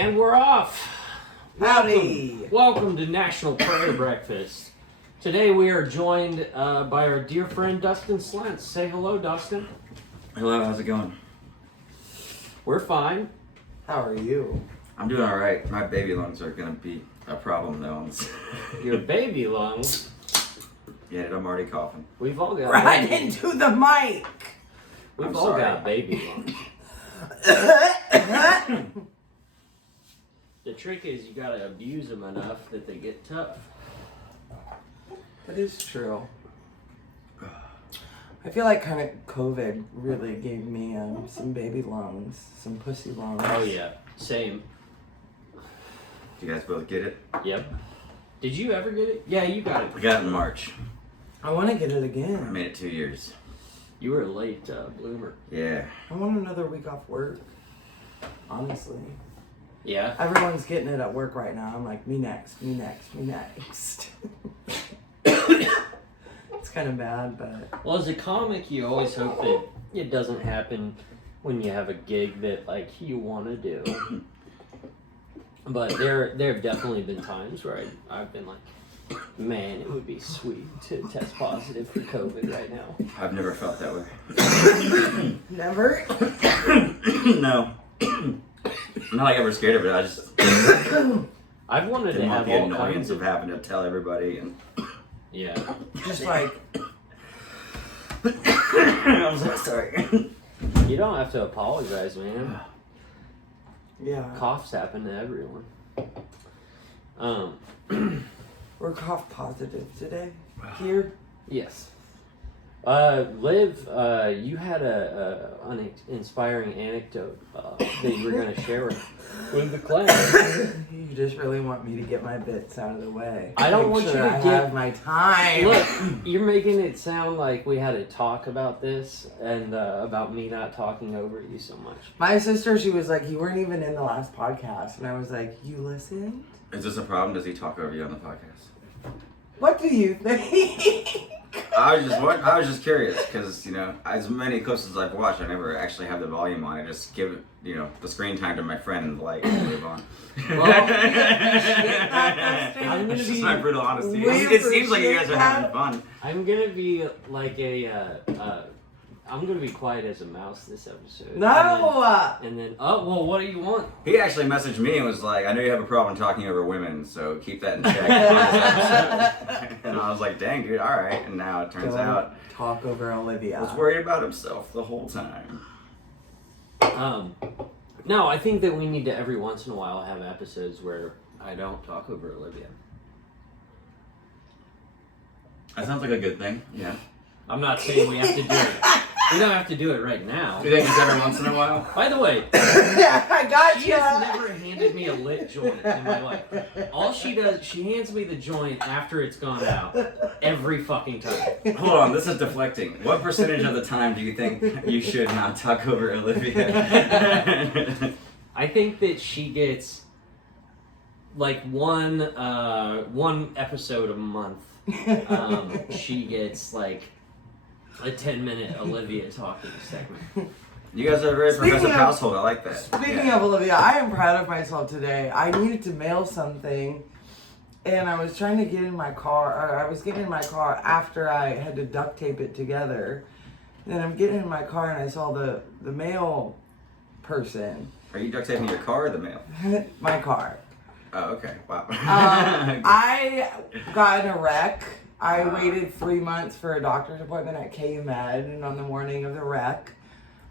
And we're off. Howdy. Welcome to National Prayer Breakfast. Today we are joined by our dear friend Dustin Slentz. Say hello, Dustin. Hello, how's it going? We're fine. How are you? I'm doing alright. My baby lungs are gonna be a problem though. Your baby lungs. Yeah, I'm already coughing. We've all got Right baby. into the mic. We've I'm all sorry. got baby lungs. The trick is you gotta abuse them enough that they get tough. That is true. I feel like kind of COVID really gave me some baby lungs, some pussy lungs. Oh yeah, same. You guys both get it? Yep. Did you ever get it? Yeah, you got it. I got it in March. I want to get it I again. made it 2 years. You were a late bloomer. Yeah. I want another week off work. Honestly. Yeah. Everyone's getting it at work right now. I'm like, me next, me next, me next. It's kind of bad, but... Well, as a comic, you always hope that it doesn't happen when you have a gig that, like, you want to do. But there have definitely been times where I've been like, man, it would be sweet to test positive for COVID right now. I've never felt that way. Never? No. I'm not like ever scared of it. I just I've wanted to didn't want have the all annoyance kinds of having to tell everybody and Yeah. Just like... I'm so sorry. You don't have to apologize, man. Yeah. Coughs happen to everyone. We're cough positive today. Here. Yes. Liv, you had a inspiring anecdote that you were going to share with the class. You just really want me to get my bits out of the way. I don't Make want sure you to I get- have my time. Look, you're making it sound like we had a talk about this and about me not talking over you so much. My sister, she was like, you weren't even in the last podcast. And I was like, you listened? Is this a problem? Does he talk over you on the podcast? What do you think? I was just curious because as many clips as I've watched, I never actually have the volume on. I just give it the screen time to my friend and the light and leave on. Well, I'm gonna It's just be my brutal honesty. We It seems like you guys are appreciate having that. fun. I'm gonna be like I'm gonna be quiet as a mouse this episode. No! And then oh well, what do you want? He actually messaged me and was like, I know you have a problem talking over women, so keep that in check. on this episode. And I was like, dang, dude, all right. And now it turns out Talk over he Olivia. was worried about himself the whole time. No, I think that we need to every once in a while have episodes where I don't talk over Olivia. That sounds like a good thing. Yeah. I'm not saying we have to do it. We don't have to do it right now. Do you think it's every once in a while? By the way, I got she has you. never handed me a lit joint in my life. All she does, she hands me the joint after it's gone out. Every fucking time. Hold on, this is deflecting. What percentage of the time do you think you should not talk over Olivia? I think that she gets like one episode a month. She gets like a 10-minute Olivia talking segment. You guys are a very Speaking progressive of- household. I like that. Speaking Yeah. of Olivia, I am proud of myself today. I needed to mail something, and I was trying to get in my car, or I was getting in my car after I had to duct tape it together. And then I'm getting in my car, and I saw the mail person. Are you duct taping your car or the mail? My car. Oh, okay. Wow. I got in a wreck. I waited 3 months for a doctor's appointment at KU Med, and on the morning of the wreck,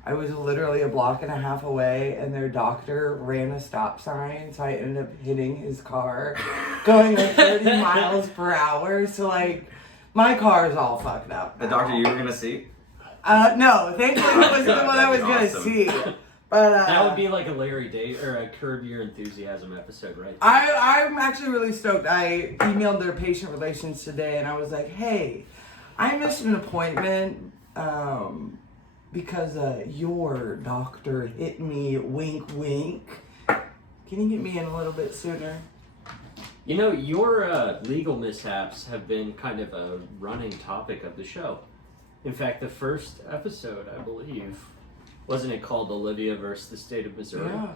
I was literally a block and a half away, and their doctor ran a stop sign, so I ended up hitting his car, going like 30 miles per hour. So like, my car is all fucked up. The now. doctor you were gonna see? No, thankfully it wasn't the one I was That'd be gonna awesome. see. But That would be like a Larry David or a Curb Your Enthusiasm episode, right? I'm actually really stoked. I emailed their patient relations today, and I was like, hey, I missed an appointment because your doctor hit me, wink, wink. Can you get me in a little bit sooner? You know, your legal mishaps have been kind of a running topic of the show. In fact, the first episode, I believe, wasn't it called Olivia versus the State of Missouri? Yeah.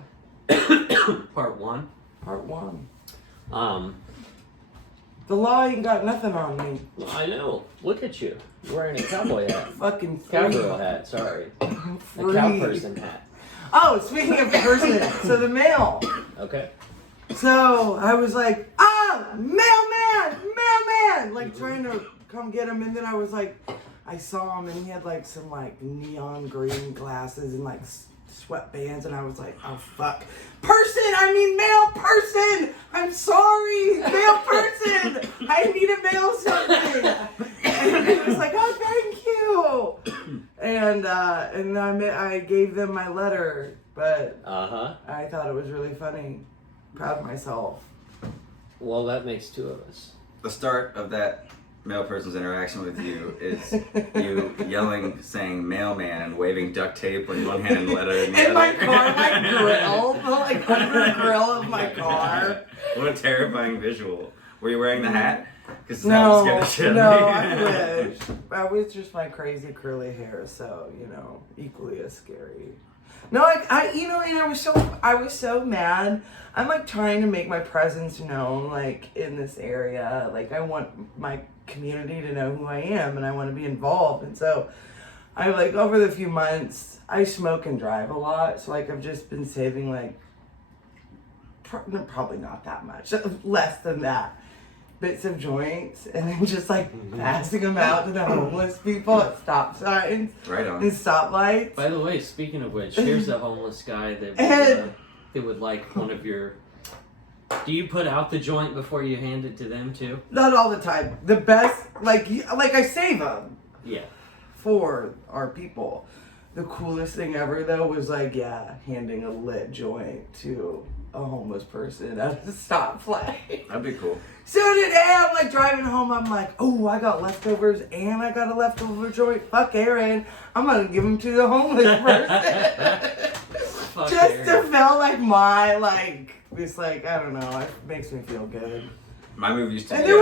Part 1. Part 1. Um, The law ain't got nothing on me. I know. Look at you. You're wearing a cowboy hat. Fucking free. Cowgirl hat, sorry. Free. A cow person hat. Oh, speaking of person, so the mail. Okay. So I was like, mailman, like trying to come get him, and then I was like, I saw him, and he had like some like neon green glasses and like sweatbands, and I was like, oh fuck, mail person. I'm sorry, mail person. I need to mail something. And he was like, oh, thank you. And I gave them my letter, but I thought it was really funny. Proud of myself. Well, that makes 2 of us. The start of that mail person's interaction with you is you yelling, saying mailman, and waving duct tape with one hand and letter in the other. In my car, my grill, like under the grill of my car. What a terrifying visual. Were you wearing the hat? Because No, scared the shit out of me. I wish. I was just my crazy curly hair, so, equally as scary. No, and I was so mad. I'm like trying to make my presence known, like in this area. Like I want my community to know who I am, and I want to be involved. And so, I like over the few months, I smoke and drive a lot. So like I've just been saving like probably not that much, less than that, bits of joints, and then just like passing them out to the homeless people at stop signs, Right on. and stoplights. By the way, speaking of which, here's a homeless guy that would like one of your... Do you put out the joint before you hand it to them too? Not all the time. The best, like I save them. Yeah. For our people. The coolest thing ever though was like, handing a lit joint to a homeless person at a stoplight. That'd be cool. So today I'm like driving home, I'm like, oh, I got leftovers and I got a leftover joint. Fuck Aaron. I'm gonna give them to the homeless person. Fuck Just Aaron. to feel like my, like, it's like, I don't know, it makes me feel good. My move used to And be... there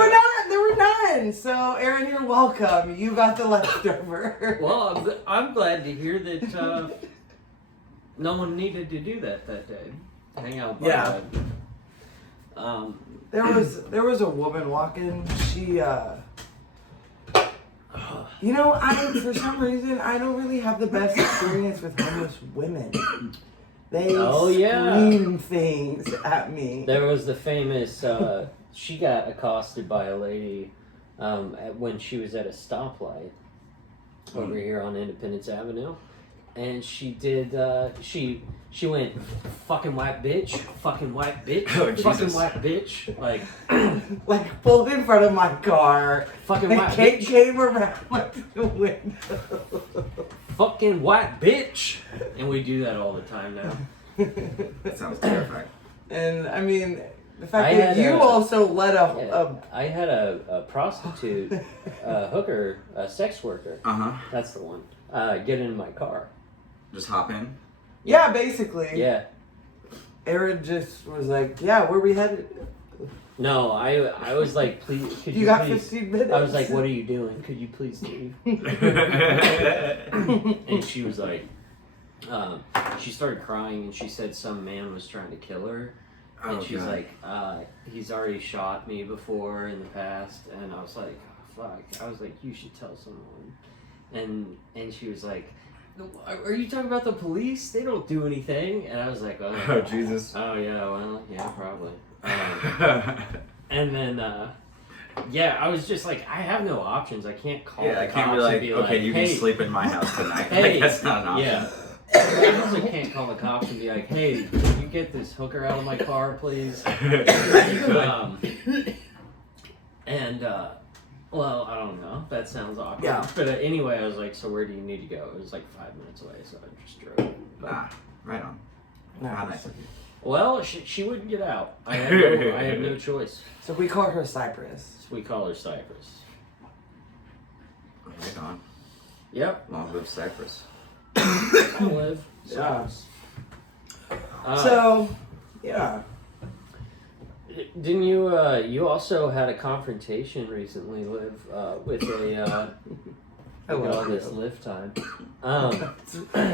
were none. So Aaron, you're welcome. You got the leftover. Well, I'm glad to hear that no one needed to do that day. Hang out by There was a woman walking. She for some reason I don't really have the best experience with homeless women. They scream things at me. There was the famous she got accosted by a lady when she was at a stoplight over here on Independence Avenue, and she did she went fucking white bitch, fucking white bitch, fucking white bitch, like pulled in front of my car. Fucking and white Kate bitch. came around like the window. Fucking white bitch, and we do that all the time now. That sounds terrifying. And I mean, the fact that you also let I had a prostitute, a hooker, a sex worker. That's the one. Get in my car. Just hop in? yeah, basically. Yeah. Aaron just was like, yeah, where we headed? No, I was like, please, could you You got please? 15 minutes. I was like, what are you doing? Could you please leave? And she was like, she started crying, and she said some man was trying to kill her. And she's like, he's already shot me before in the past. And I was like, oh, fuck. I was like, you should tell someone. And she was like, are you talking about the police? They don't do anything. And I was like, Oh, Jesus. Oh, yeah, well, yeah, probably. And then, I was just like, I have no options. I can't call the I cops can't be like, and be okay, like, you hey, can sleep in my house tonight. Hey, Like, that's not an option. yeah. I also can't call the cops and be like, hey, can you get this hooker out of my car, please? Well, I don't know. That sounds awkward. Yeah. But anyway, I was like, so where do you need to go? It was like 5 minutes away, so I just drove. Right on. How nice of you. Well, she wouldn't get out. I had no choice. So we call her Cypress. So we call her Cypress. Right on. Yep. Long live Cypress. Long live Yeah. Cypress. So, yeah. Didn't you? You also had a confrontation recently, Liv, with a Look at all love this you. lift time.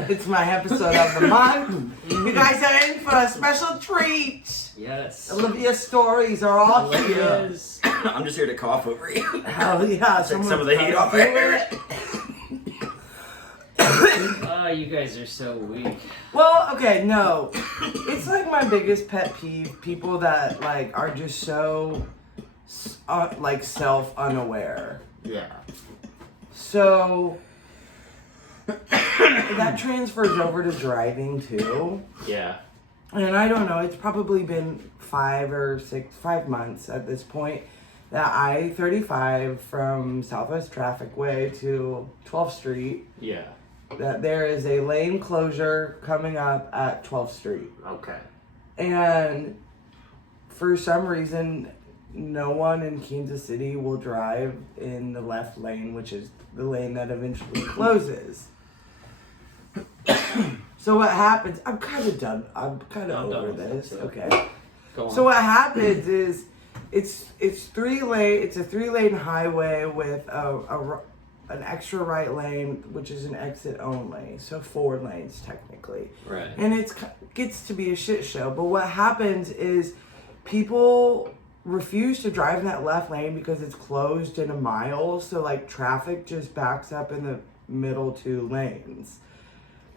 It's my episode of the month. You guys are in for a special treat. Yes. Olivia stories are all here. Olivia's. I'm just here to cough over you. Hell yeah. Take some of the heat off. Oh, you guys are so weak. Well, okay, no. It's like my biggest pet peeve. People that like are just so like self-unaware. Yeah. So that transfers over to driving too. Yeah. And I don't know, it's probably been 5 months at this point that I-35 from Southwest Traffic Way to 12th Street, Yeah. that there is a lane closure coming up at 12th Street. Okay. And for some reason, no one in Kansas City will drive in the left lane, which is the lane that eventually closes. So what happens, I'm kind of over this. Okay. Go on. So what happens is it's a 3-lane highway with an extra right lane, which is an exit only. So 4 lanes technically. Right. And it gets to be a shit show. But what happens is people refuse to drive in that left lane because it's closed in a mile. So like traffic just backs up in the middle 2 lanes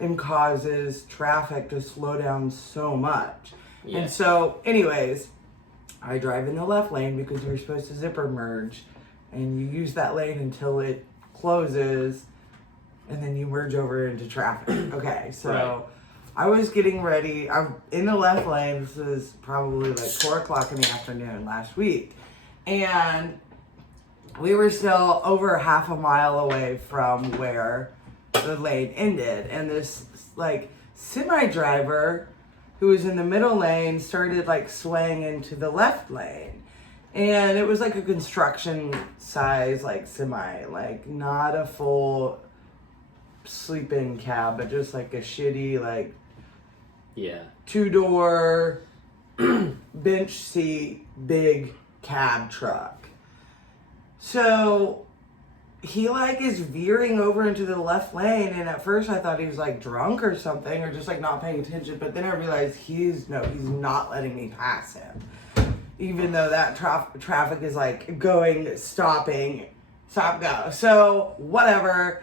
and causes traffic to slow down so much. Yeah. And so anyways, I drive in the left lane because you're supposed to zipper merge and you use that lane until it closes and then you merge over into traffic. Okay, so Right. I was getting ready. I'm in the left lane. This was probably like 4 o'clock in the afternoon last week. And we were still over half a mile away from where the lane ended. And this like semi driver who was in the middle lane started like swaying into the left lane. And it was like a construction size, like semi, like not a full sleep-in cab, but just like a shitty, like Yeah. 2-door bench seat, big cab truck. So he like is veering over into the left lane, and at first I thought he was like drunk or something, or just like not paying attention, but then I realized he's not letting me pass him. Even though that traffic is like going, stopping, stop, go. So whatever.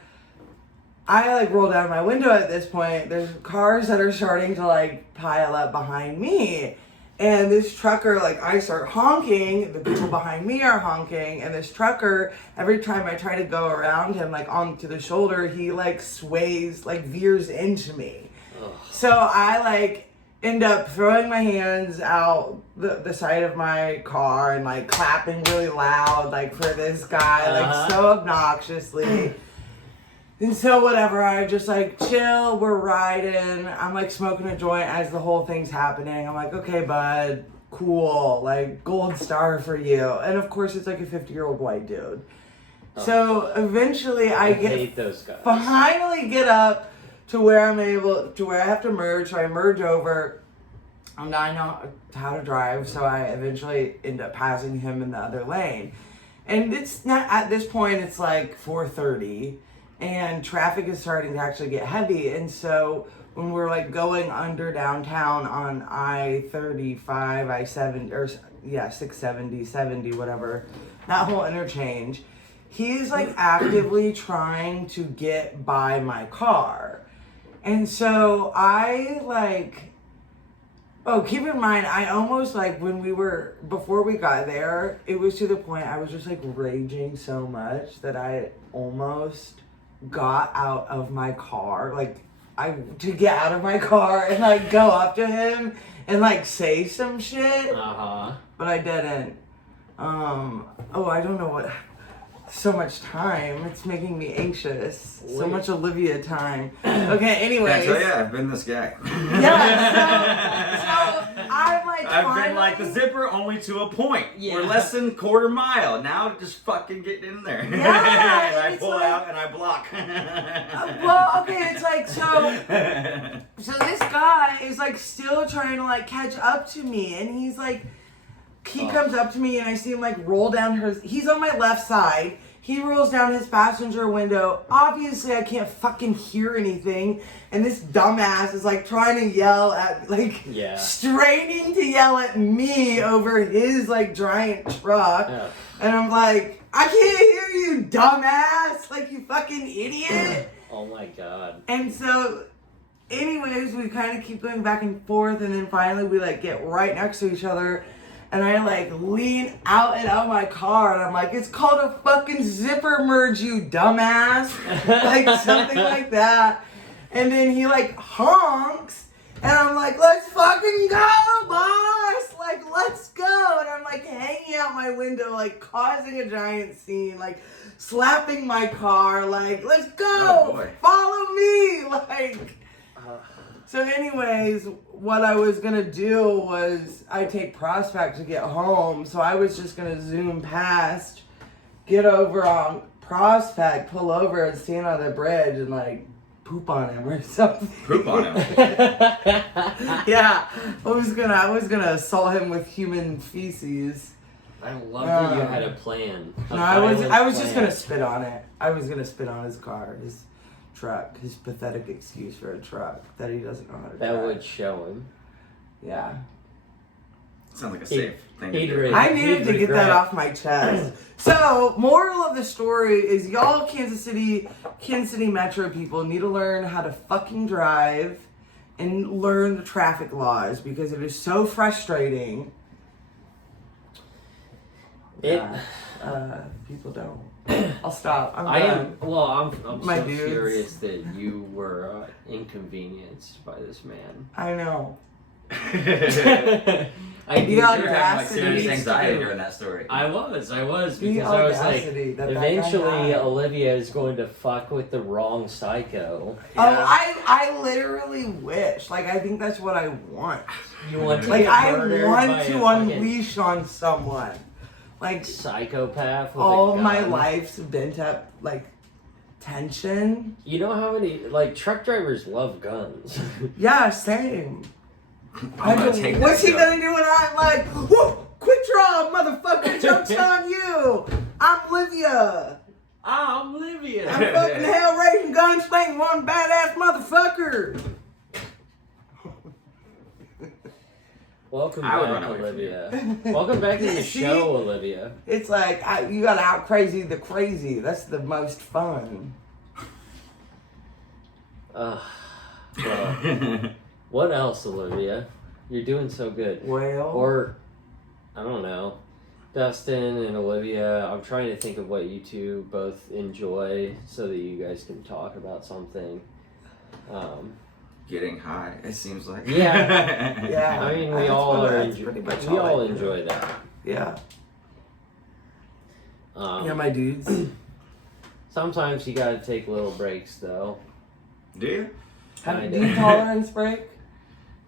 I like roll down my window at this point. There's cars that are starting to like pile up behind me. And this trucker, like I start honking, the people behind me are honking, and this trucker, every time I try to go around him, like onto the shoulder, he like sways, like veers into me. Ugh. So I like end up throwing my hands out the side of my car and like clapping really loud, like for this guy, like so obnoxiously. And so whatever, I just like chill, we're riding, I'm like smoking a joint as the whole thing's happening. I'm like, okay, bud, cool, like gold star for you. And of course it's like a 50-year-old white dude. So eventually I hate those guys. finally get up to where I have to merge. So I merge over. And I know how to drive, so I eventually end up passing him in the other lane. And it's not, at this point, it's like 4:30, and traffic is starting to actually get heavy. And so when we're like going under downtown on I-35, I-70, or yeah, 670, 70, whatever, that whole interchange, he's like actively trying to get by my car. And so I like, oh, keep in mind, I almost like before we got there, it was to the point I was just like raging so much that I almost got out of my car, to get out of my car and like go up to him and like say some shit. But I didn't. I don't know what. So much time. It's making me anxious. So much Olivia time. Okay, anyways. So yeah, I've been this guy. Yeah, so I'm like I've been like the zipper only to a point. Yeah. We're less than quarter mile. Now just fucking get in there. Yeah, and I it's pull like- out and I block. well, okay, it's like, so this guy is like still trying to like catch up to me, and he's like, he comes up to me and I see him like roll down he's on my left side. He rolls down his passenger window. Obviously, I can't fucking hear anything. And this dumbass is like trying to yell at, like, straining to yell at me over his, like, giant truck. Yeah. And I'm like, I can't hear you, dumbass. Like, you fucking idiot. Oh my God. And so, anyways, we kind of keep going back and forth. And then finally, we, like, get right next to each other. And I, like, lean out and out of my car, and I'm like, it's called a fucking zipper merge, you dumbass. Like, something like that. And then he, like, honks, and I'm like, let's fucking go, boss! Like, let's go! And I'm, like, hanging out my window, like, causing a giant scene, like, slapping my car, like, let's go! Oh, boy. Follow me! Like... So anyways, what I was going to do was I take Prospect to get home. So I was just going to zoom past, get over on Prospect, pull over and stand on the bridge and like poop on him or something. Poop on him. Yeah. I was gonna assault him with human feces. I love that you had a plan. No, I was just going to spit on it. I was going to spit on his car. His truck, his pathetic excuse for a truck that he doesn't know how to drive. That would show him. Yeah. Sounds like a safe thing to do. Really, I needed to get that off my chest. So, moral of the story is y'all Kansas City Metro people need to learn how to fucking drive and learn the traffic laws because it is so frustrating. People don't. I'll stop. I'm so dudes. furious that you were inconvenienced by this man. I know. I You got You were having like audacity. serious anxiety during that story. was because The I was like, audacity that guy eventually had. Olivia is going to fuck with the wrong psycho. Oh, I literally wish. Like, I think that's what I want. You want to Like, get I murdered want by to a fucking unleash on someone. Like, psychopath with all a gun. my life's bent up, like, tension. You know how many, like, truck drivers love guns. Yeah, same. I'm gonna take What's that he gonna do when I'm like, whoa, quick draw, motherfucker, joke's on you. I'm Olivia. I'm Olivia. I'm fucking hell-raising, gun-slinging, one badass motherfucker. Welcome I would back, run away from Olivia. Welcome back to the See? show, Olivia. It's like, you gotta out-crazy the crazy. That's the most fun. Well, what else, Olivia? You're doing so good. Well... Or, I don't know, Dustin and Olivia, I'm trying to think of what you two both enjoy so that you guys can talk about something. Getting high, it seems like. Yeah. Yeah. I mean, we That's all what- are. that's pretty much We all I all do. enjoy that. Yeah. Yeah, my dudes. Sometimes you gotta take little breaks, though. Do you? Kinda. Do you tolerance break?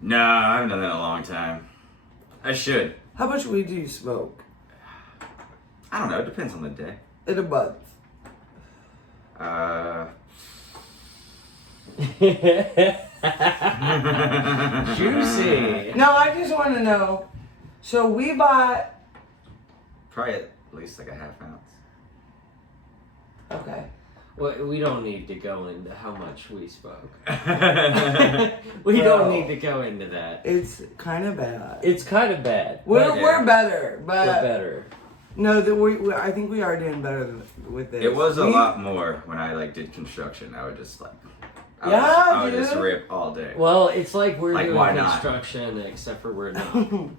No, I haven't done that in a long time. I should. How much weed do you smoke I don't know, it depends on the day. in a month? Juicy. No, I just want to know. So we bought. Probably at least like a half ounce. Okay. Well, we don't need to go into how much we spoke. Yeah. We No. don't need to go into that. It's kind of bad. It's kind of bad. We're but we're better, but we're better. no, I think we are doing better with this. It was a We- lot more when I like did construction. I would just like, Yeah, I would just dude. rip all day. Well, it's like we're Like, doing why not? construction, except for we're not.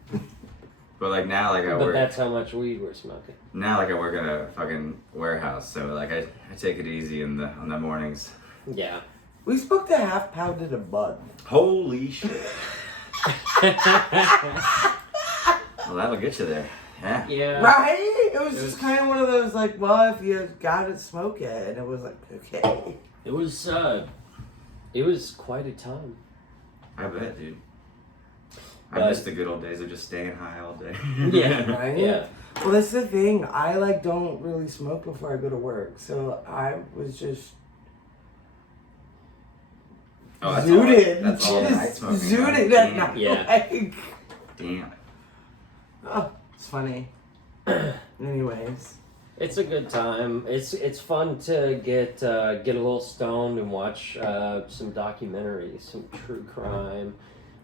But like now, like I But work. that's how much weed we're smoking. Now, like I work at a fucking warehouse, so like I take it easy on the mornings. Yeah. We smoked a half pound in a month. Holy shit! Well, that'll get you there. Yeah. Yeah. Right? It was just kind of one of those like, well, if you got it, smoke it, and it was like, okay. It was quite a time. I bet, dude. I But- miss the good old days of just staying high all day. Yeah. Right? Yeah. Well, that's the thing. I like don't really smoke before I go to work, so I was just Oh, that's zooted, That's all night just smoking. zooted Damn. at night. Yeah. Like, Damn. oh, it's funny. Anyways, It's a good time. It's fun to get a little stoned and watch some documentaries, some true crime,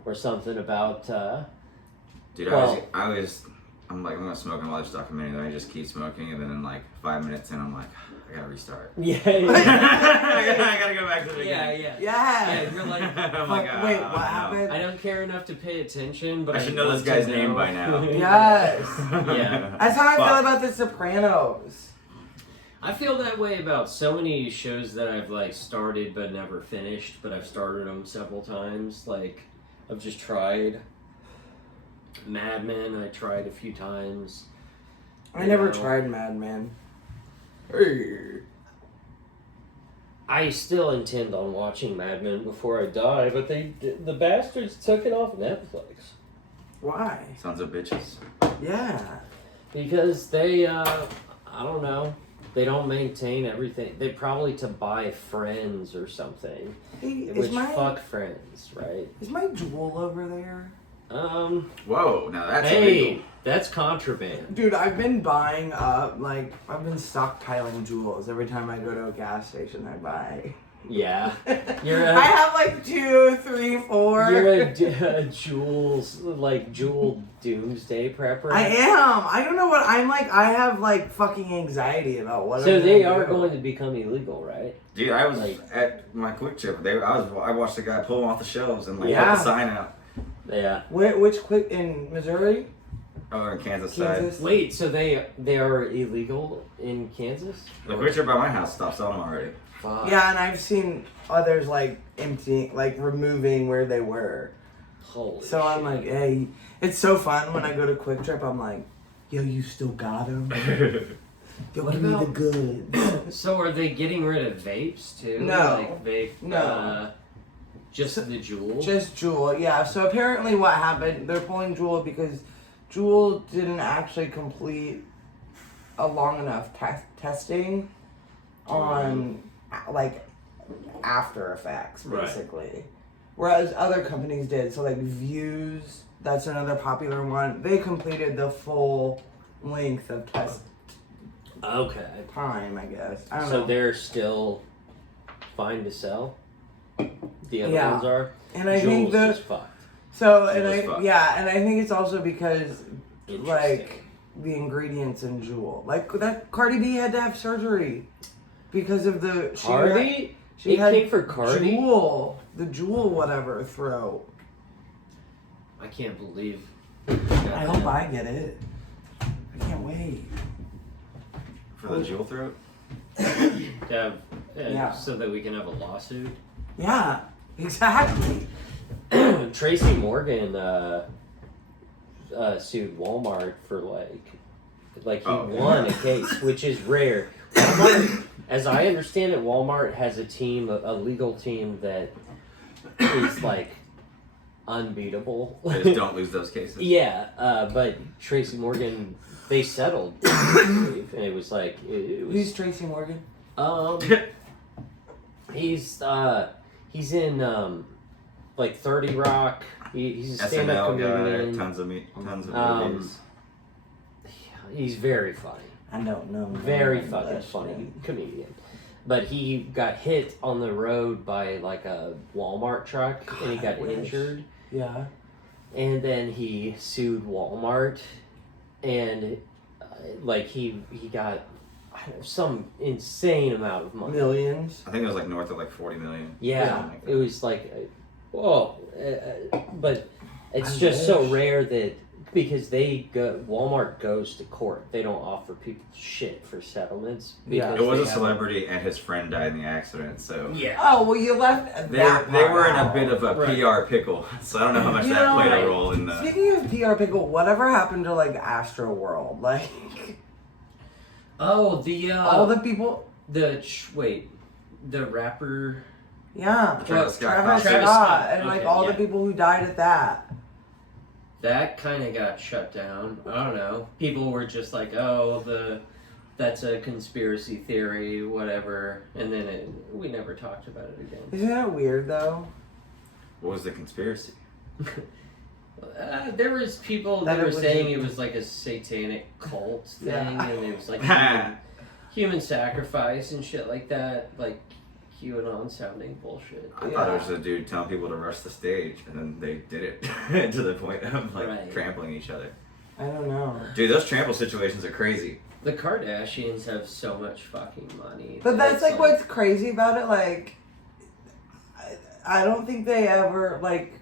or something about. Dude, Well- I'm like, I'm gonna smoke and watch this documentary, then I just keep smoking, and then in like 5 minutes in, I'm like, I gotta restart. Yeah. I gotta go back to the Yeah, beginning. yeah. Yeah. You're like, I'm like, Wait, "Ah, what no." happened? I don't care enough to pay attention, but I should know this want to guy's name know. by now. Yes. Yeah. That's how I feel Fuck. about The Sopranos. I feel that way about so many shows that I've like started but never finished, but I've started them several times. Like, I've just tried. Mad Men, I tried a few times. I never know. tried Mad Men. Hey. I still intend on watching Mad Men before I die, but the bastards took it off Netflix Why? Sons of bitches. Yeah. because they, I don't know, they don't maintain everything. They probably to buy Friends or something, Hey, which fuck Friends, right? Is my jewel over there? Whoa, now that's Hey, illegal. that's contraband. Dude, I've been buying up, like, I've been stockpiling jewels. Every time I go to a gas station, I buy. Yeah, you're I have like 2, 3, 4. you're a jewel doomsday prepper. I am. I don't know what I'm like. I have like fucking anxiety about what. So I'm they gonna are do. going to become illegal, right? Dude, I was Like- at my Quick Trip. I watched the guy pull them off the shelves and like Yeah. put the sign out. Yeah. Which quick in Missouri? Over in Kansas side. Kansas. Wait, so they are illegal in Kansas? The Quick Trip by my house stopped selling them already. Fuck. Yeah, and I've seen others like emptying, like removing where they were. Holy So I'm shit. like, hey, it's so fun when I go to Quick Trip. I'm like, yo, you still got them? Yo, What give me the about- goods. So are they getting rid of vapes too? No. Like vape? No. Just the Juul? Just Juul, yeah. So apparently, what happened? They're pulling Juul because Juul didn't actually complete a long enough testing on like After Effects, Right. basically. Whereas other companies did. So like Views, that's another popular one. They completed the full length of test Okay. time, I guess. I don't So know. they're still fine to sell? The other Yeah. ones are? And I think Juul's the just fucked. so and Juul's I fucked. yeah, and I think it's also because Interesting. like the ingredients in Juul. Like that Cardi B had to have surgery because of the Cardi? She It had came for Cardi? Juul, the Juul whatever throat. I can't believe. I hope I get it. I can't wait. For the jewel throat? Yeah. So that we can have a lawsuit. Yeah, exactly. Tracy Morgan sued Walmart for like he Oh. won a case, which is rare. Walmart, as I understand it, Walmart has a team, a legal team that is like unbeatable. They just don't lose those cases. Yeah, but Tracy Morgan, they settled, I believe, and it was like it was. Who's Tracy Morgan? He's in like 30 Rock. He's a stand-up SNL guy, comedian. tons of movies. He's very funny, I don't know. very man, fucking but- funny comedian. But he got hit on the road by like a Walmart truck, and he God, got I wish. injured. Yeah. And then he sued Walmart, and like he got I don't know, some insane amount of money. Millions. I think it was like north of like 40 million. Yeah, Something like that. it was like, whoa, but it's I just so wish. rare that because Walmart goes to court, they don't offer people shit for settlements. Yeah. Because It was they a have- celebrity and his friend died in the accident, so Yeah. Oh well, you left they that. they part were in a out. bit of a Right. PR pickle. So I don't know how much You that know, played right. a role in the. Speaking of PR pickle, whatever happened to like Astro World? Like Oh, the all the people. the rapper. Yeah, Travis Scott Travis concert. Scott, and like Okay, all yeah. the people who died at that. That kind of got shut down. I don't know. People were just like, "Oh, that's a conspiracy theory, whatever," and then we never talked about it again. Isn't that weird though? What was the conspiracy? There was people that were saying it was like a satanic cult thing, and it was like human sacrifice and shit like that, like QAnon sounding bullshit. I thought it was a dude telling people to rush the stage, and then they did it to the point of like trampling each other. I don't know. Dude, those trample situations are crazy. The Kardashians have so much fucking money. But that's like what's crazy about it. Like, I don't think they ever like.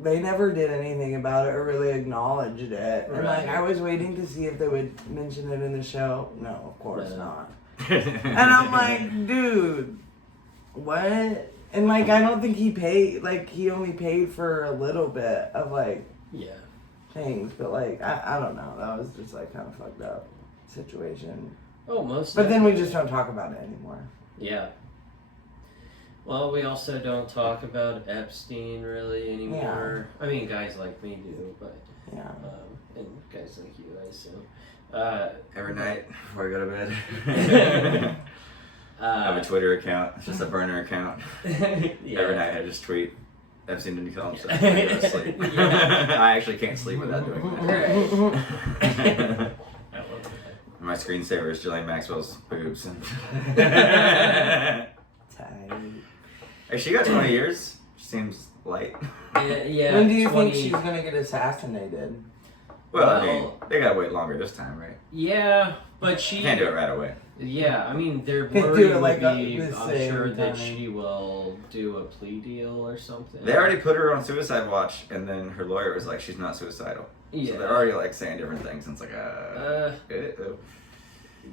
They never did anything about it or really acknowledged it. And like, I was waiting to see if they would mention it in the show. No, of course not. And I'm like, dude, what? And like, I don't think he paid. Like, he only paid for a little bit of like, things. But like, I don't know. That was just like kind of fucked up situation. Oh, most. But then we just don't talk about it anymore. Yeah. Well, we also don't talk about Epstein really anymore. Yeah. I mean, guys like me do, but and guys like you, I assume. Every night before I go to bed, I have a Twitter account. It's just a burner account. Every night I just tweet Epstein didn't kill himself. I go to sleep. I actually can't sleep without doing that. My screensaver is Julian Maxwell's boobs. Hey, she got 20 years. She seems light. Yeah. When do you think she's gonna get assassinated? Well, I mean, they gotta wait longer this time, right? Yeah, but she can't do it right away. Yeah, I mean, their worry would be, I'm sure that time. she will do a plea deal or something. They already put her on suicide watch, and then her lawyer was like, she's not suicidal. Yeah. So they're already like saying different things, and it's like,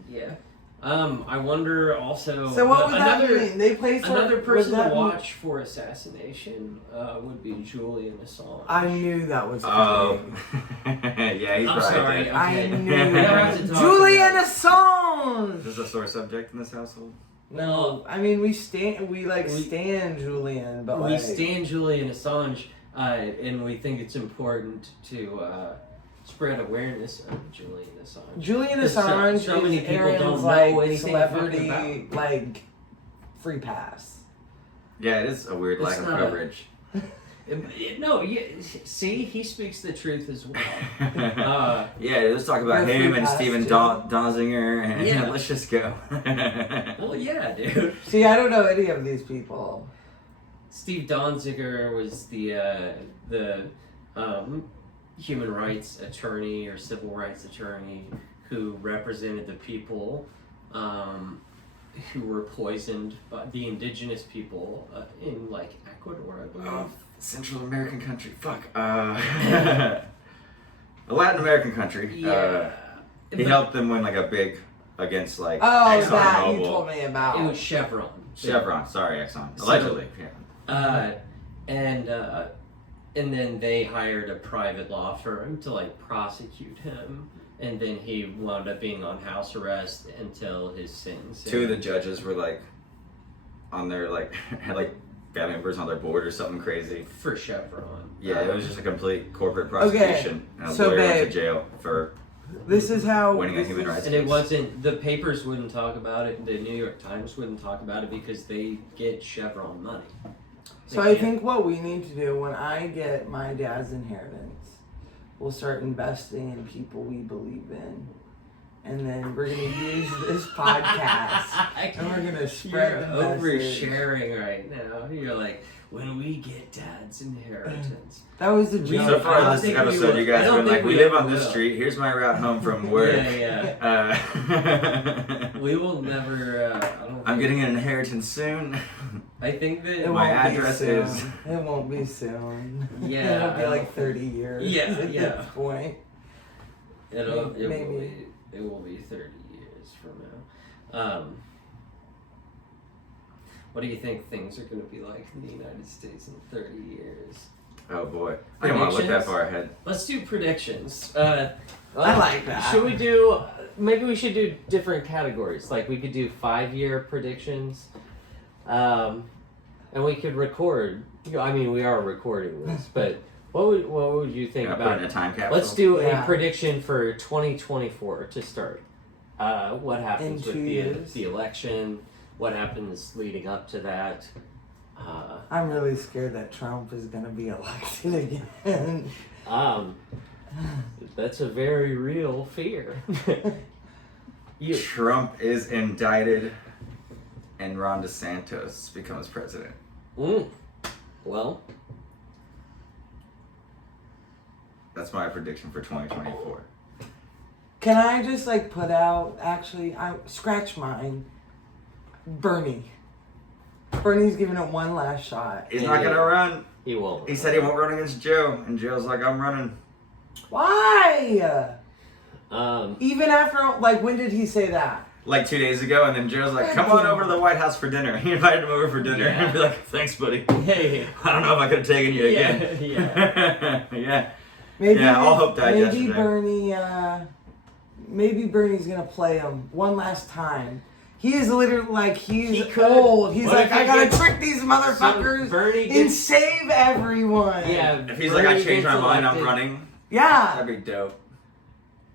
yeah. I wonder also. So what would that mean? They placed another person to watch for assassination would be Julian Assange. I knew that was. Oh, yeah, he's I'm sorry. Okay. I knew. Julian Assange. Is this a sore subject in this household? No, I mean we stan Julian, but we stan Julian Assange, and we think it's important to spread awareness of Julian Assange. Julian Assange so many is people Aaron's don't know like anything celebrity like free pass. Yeah, it is a weird lack of coverage. See, he speaks the truth as well. Yeah, let's talk about him and Steven Donziger, and let's just go. Well, yeah, dude. See, I don't know any of these people. Steve Donziger was the human rights attorney or civil rights attorney who represented the people who were poisoned by the indigenous people in like Ecuador, I believe. Central American country. Fuck. A Latin American country. Yeah. He helped them win like a big against like Exxon that you told me about. It was Chevron. Chevron, sorry, Exxon. Allegedly. And then they hired a private law firm to like prosecute him, and then he wound up being on house arrest until his sins. Two of the judges were like on their had like family members on their board or something crazy. For Chevron. Yeah, it was just a complete corporate prosecution. Okay, and a so lawyer went to jail for this is how winning a human rights and case. it wasn't, the papers wouldn't talk about it, the New York Times wouldn't talk about it because they get Chevron money. So I think what we need to do when I get my dad's inheritance, we'll start investing in people we believe in. And then we're going to use this podcast and we're going to spread the message. You're oversharing right now. You're like, when we get dad's inheritance. That was the joke. So far in this episode, you guys have been like, we live on this street. Here's my route home from work. We will never. I'm getting an inheritance soon. I think that my address is. It won't be soon. Yeah. It'll be like 30 years. Yeah. At this point. It will be 30 years from now. What do you think things are going to be like in the United States in 30 years? Oh boy. I don't want to look that far ahead. Let's do predictions. I like that. Should we do, maybe we should do different categories. Like we could do 5-year predictions. And we could record. I mean, we are recording this, but what would you think about put in a time capsule? Let's do a prediction for 2024 to start. What happens with the election? What happens leading up to that? I'm really scared that Trump is gonna be elected again. That's a very real fear. Trump is indicted, and Ron DeSantis becomes president. Well, that's my prediction for 2024. Can I just like put out? Actually, I scratch mine. Bernie's giving it one last shot. He's not gonna run. He won't. He said he won't run against Joe, and Joe's like, I'm running. Why? Even after, like, when did he say that? Like 2 days ago, and then Joe's like, come on over to the White House for dinner. He invited him over for dinner. Yeah. And be like, thanks, buddy. Hey. I don't know if I could have taken you again. Yeah. Yeah. Maybe, yeah, all hope died maybe yesterday. Maybe Bernie's gonna play him one last time. He is literally like, he's old. He's What like, if I he gotta gets- trick these motherfuckers Bernie and gets- save everyone. Yeah. If he's like, I Bernie changed my gets mind, I'm elected. running, Yeah. that'd be dope.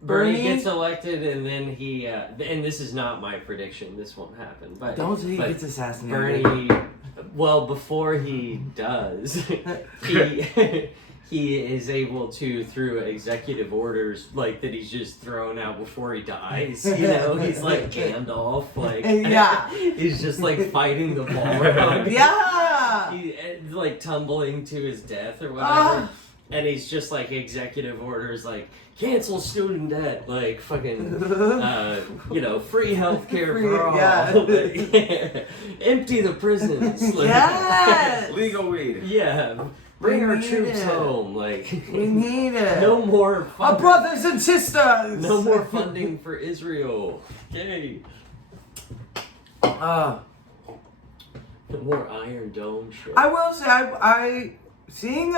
Bernie Bernie gets elected, and then he, and this is not my prediction. This won't happen. But Don't say he but gets assassinated. Bernie. Well, before he does, he is able to, through executive orders, like that he's just thrown out before he dies. You know, he's like Gandalf, like Yeah. he's just like fighting the Balrog. Yeah. He like tumbling to his death or whatever. Ah. And he's just like executive orders, like cancel student debt, like fucking, free healthcare Free, for all, yeah. like, empty the prisons, like, Yes. Legal weed. yeah, bring We our need troops it. home, like, We need it. no more, Our funding, brothers and sisters. no more funding for Israel, okay, no more Iron Dome shit. I will say, I seeing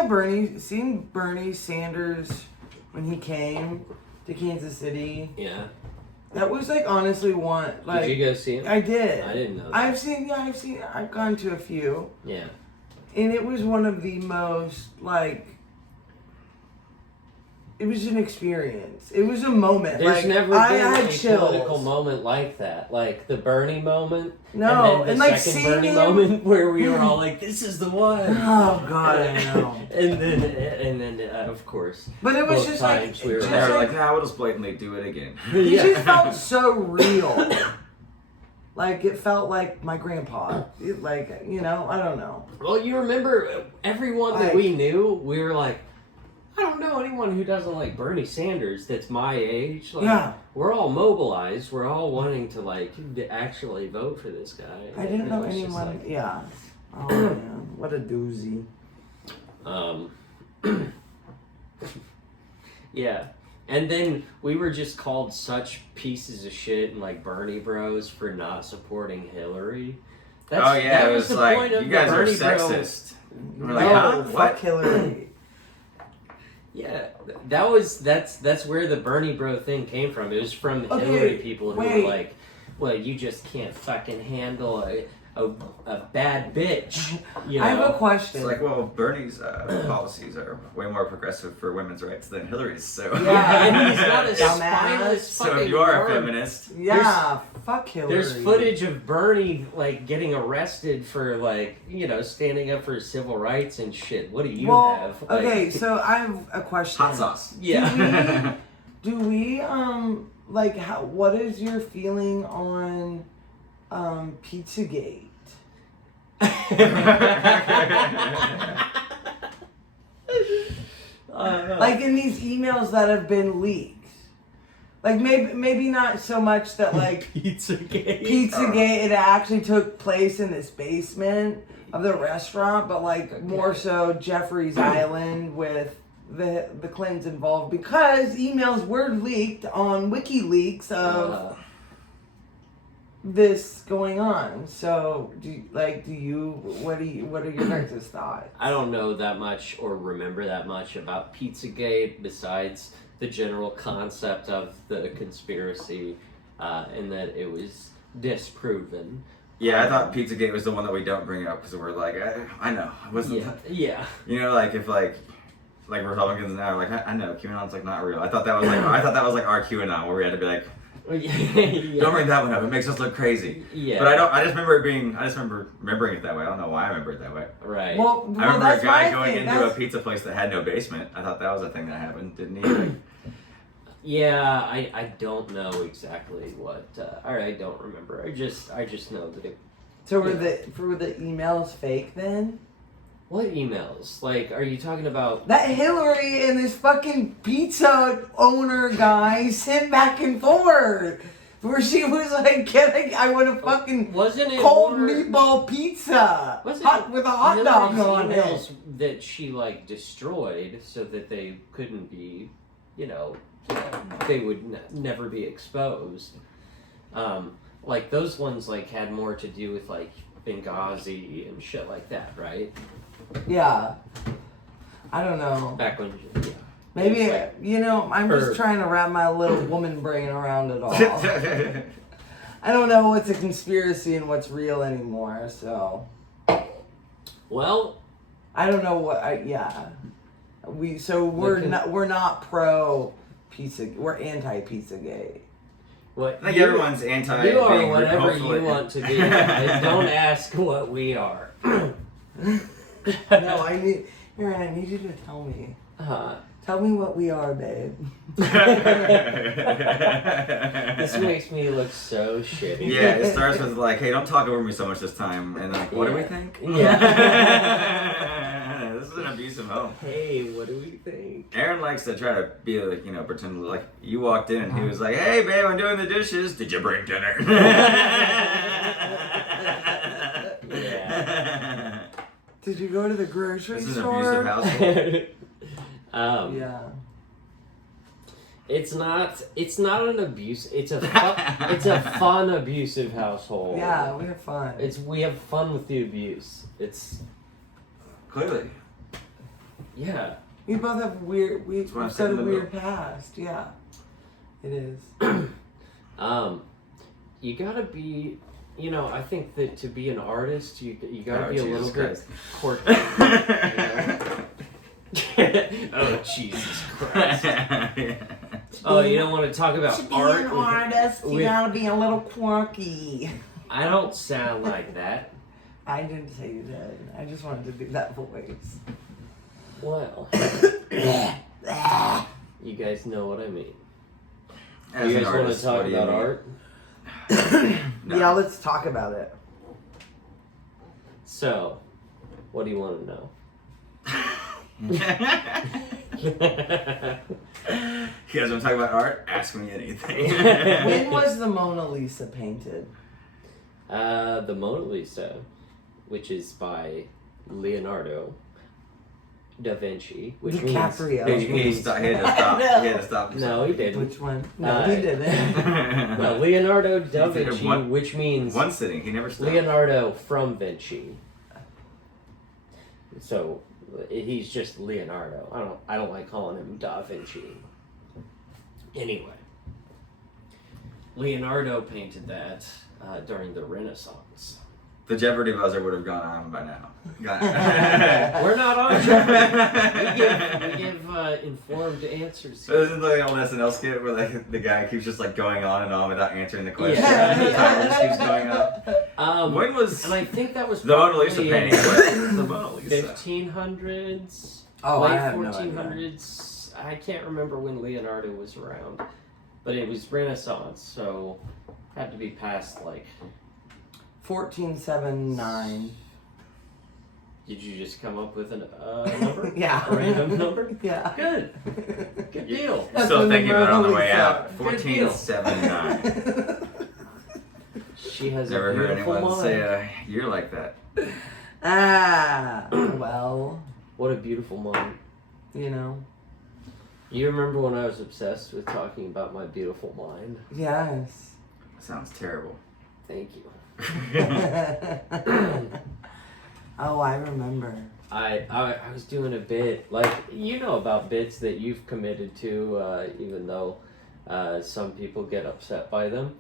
Bernie Sanders when he came to Kansas City, Yeah, that was like honestly one like. did you go see him? I did. I didn't know that. I've gone to a few, Yeah. and it was one of the most like. It was an experience. It was a moment. There's like, never I been had a chills. political moment like that. Like the Bernie moment. No, and then and, the like, second seeing Bernie him- moment where we were all like, this is the one. Oh God, I know. and then of course. But it was both just like, times we were just And they were like like, nah, we'll just blatantly do it again. he Yeah. just felt so real. Like it felt like my grandpa. Like, I don't know. Well, you remember everyone that Like- we knew, we were like, I don't know anyone who doesn't like Bernie Sanders that's my age. Like, Yeah. We're all mobilized. We're all wanting to to actually vote for this guy. I didn't know It was just anyone. like- Yeah. Oh man, what a doozy. Yeah. And then we were just called such pieces of shit and like Bernie bros for not supporting Hillary. It that was the like, point of you the guys are Bernie bro. sexist. We're like, No, huh? fuck What? Hillary. Yeah, that's where the Bernie bro thing came from. It was from Okay, Hillary people who wait. were like, well, you just can't fucking handle a bad bitch. You know? I have a question. It's like, well, Bernie's policies are way more progressive for women's rights than Hillary's, so. Yeah. and he's not a Dumbass. spineless So fucking if you are a worm. feminist, Yeah, fuck Hillary. There's footage of Bernie like getting arrested for standing up for civil rights and shit. What do you have? Like, okay, so I have a question. hot sauce. Yeah. Do we what is your feeling on Pizzagate? Like in these emails that have been leaked. Like maybe not so much that like Pizzagate. Pizzagate it actually took place in this basement of the restaurant, but like more so Jeffrey's Island with the Clintons involved because emails were leaked on WikiLeaks of this going on. So what are your guys' thoughts? I don't know that much or remember that much about Pizzagate besides the general concept of the conspiracy and that it was disproven. Yeah, I thought Pizzagate was the one that we don't bring up because we're like, I know. It wasn't. Yeah. You know, like if like Republicans now, like I know QAnon's like not real. I thought that was like our QAnon where we had to be like, Yeah. Don't bring that one up. It makes us look crazy. Yeah. But I just remember remembering it that way. I don't know why I remember it that way. Right. Well, I remember that's a guy my going thing. into a pizza place that had no basement. I thought that was a thing that happened, didn't he? Like, Yeah, I don't know exactly what. I don't remember. I just know that it. So were the emails fake then? What emails? Like, are you talking about? That Hillary and this fucking pizza owner guy sent back and forth. Where she was like, I want a fucking Wasn't it cold more- meatball pizza Wasn't hot, with a hot dog Hillary's on emails it. that she like destroyed so that they couldn't be, they would never be exposed. Like those ones like had more to do with like Benghazi and shit like that, right? Yeah. I don't know. Back when, Maybe, It was I'm Or- just trying to wrap my little woman brain around it all. I don't know what's a conspiracy and what's real anymore, so. well, I don't know what, we're not pro pizza, we're anti Pizzagate. what I think everyone's anti. you are being whatever hopefully- you want to be. Don't ask what we are. No, I need you to tell me. Tell me what we are, babe. This makes me look so shitty. Yeah, it starts with like, "Hey, don't talk over me so much this time," and like, "What do we think?" Yeah. This is an abusive home. Hey, what do we think? Aaron likes to try to be like, pretend like you walked in and he was like, "Hey, babe, I'm doing the dishes. Did you bring dinner?" Yeah. Did you go to the grocery This is an store? abusive household. Yeah. It's not an abuse. It's a fun abusive household. Yeah, we have fun. We have fun with the abuse. It's Clearly. yeah. We both have we've That's why I'm got sitting a in the weird past. Yeah. It is. You gotta be. I think that to be an artist, you gotta be a Jesus little Christ. bit quirky. Oh Jesus Christ! Oh, you don't want to talk about To be art? an artist, you with- gotta be a little quirky. I don't sound like that. I didn't say you did. I just wanted to do that voice. Well, you guys know what I mean. As You an guys artist, want what to do talk you about mean? art? No. Yeah, let's talk about it. So, what do you want to know? You guys want to talk about art? Ask me anything. When was the Mona Lisa painted? The Mona Lisa, which is by Leonardo da Vinci, which DiCaprio. means He had to stop. He had to stop. no, he didn't. Which one? No, he didn't. Well, Leonardo da He did Vinci, one- which means One sitting. He never stopped. Leonardo from Vinci. So he's just Leonardo. I don't like calling him Da Vinci. Anyway, Leonardo painted that during the Renaissance. The Jeopardy buzzer would have gone on by now. We're not on Jeopardy. We give informed answers. So isn't the old SNL skit where like the guy keeps just like going on and on without answering the question? Yeah. The timer just keeps going up. When was And I think that was the Mona Lisa probably painting? When? The Mona Lisa. 1500s, Oh, late I have no 1400s. I can't remember when Leonardo was around, but it was Renaissance, so had to be past like. 1479. Did you just come up with a number? Yeah. A random number? Yeah. Good. Good deal. That's Still when the thinking about it on the Mona way Lisa- out. Good deal. 1479. She has Never a heard beautiful anyone mind. say a year like that. Well, What a beautiful mind. you know. You remember when I was obsessed with talking about my beautiful mind? Yes. Sounds terrible. Thank you. Oh, I remember. I was doing a bit, like, you know about bits that you've committed to, even though some people get upset by them.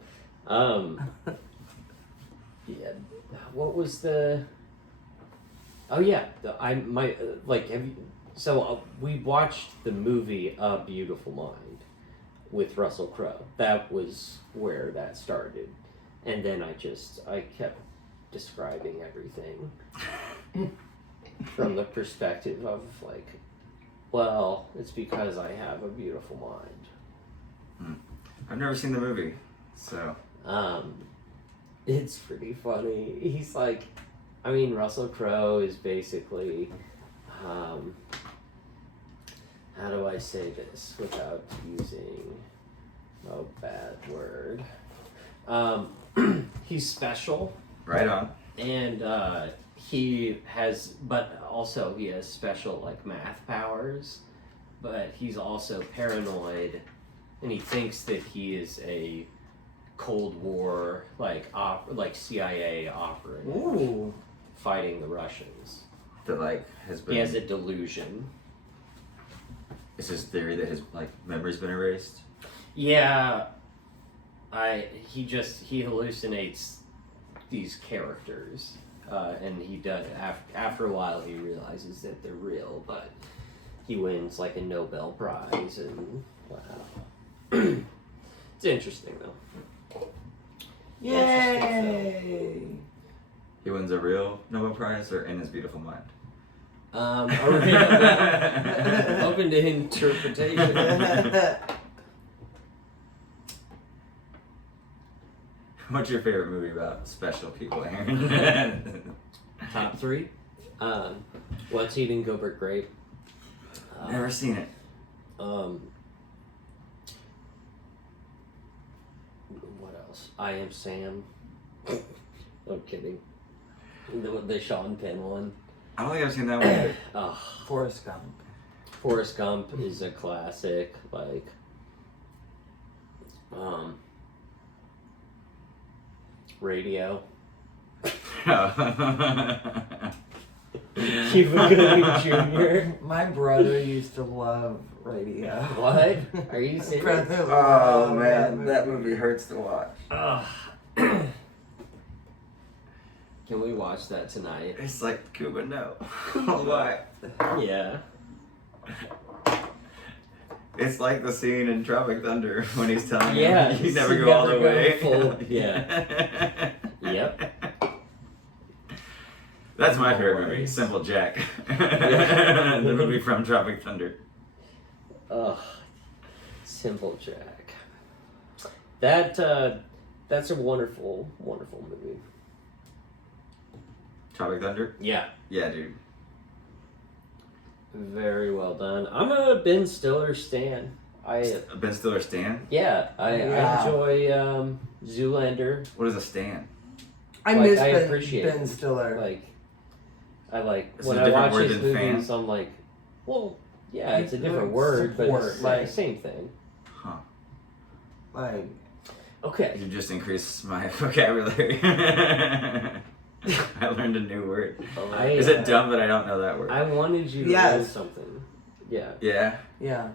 Yeah, what was the... Oh yeah, we watched the movie A Beautiful Mind. with Russell Crowe. That was where that started. And then I kept describing everything from the perspective of like, well, it's because I have a beautiful mind. I've never seen the movie, so. It's pretty funny. He's like, I mean, Russell Crowe is basically, how do I say this without using a bad word? He's special. Right on. And he has special like math powers, but he's also paranoid, and he thinks that he is a Cold War like CIA operative. Ooh. Fighting the Russians. That like has been. He has a delusion. Is his theory that his like memory's been erased? Yeah. He hallucinates these characters, and he does. After a while, he realizes that they're real, but he wins like a Nobel Prize, and wow, it's interesting though. Yay! He wins a real Nobel Prize, or in his beautiful mind? Open to interpretation. What's your favorite movie about special people, Aaron? Top 3? What's Eating Gilbert Grape? Never seen it. What else? I Am Sam. I'm kidding. The Sean Penn one. I don't think I've seen that one. Forrest Gump. Forrest Gump is a classic. Like, Radio. Cuba Gooding Jr. My brother used to love Radio. What? Are you My serious? brother Oh loved man, that movie hurts to watch. Can we watch that tonight? It's like Cuba, no. Why? Yeah. It's like the scene in Tropic Thunder when he's telling Yeah, him you never you go all never the go way. full- yeah. Yep. That's my favorite movie, Simple Jack. Yeah. The movie from Tropic Thunder. Ugh. Simple Jack. That's a wonderful, wonderful movie. Tropic Thunder? Yeah. Yeah, dude. Very well done. I'm a Ben Stiller stan. Ben Stiller stan? I enjoy Zoolander. What is a stan? I Like, miss I Ben, appreciate Ben Stiller. It's when a I different watch word his than movies, fan? I'm like, well, yeah, it's a different Like word, but support, it's like- like same thing. Huh. Like, Okay. You just increased my vocabulary. I learned a new word. Is it dumb that I don't know that word? I wanted you to Yes. learn something. Yeah. Yeah? yeah.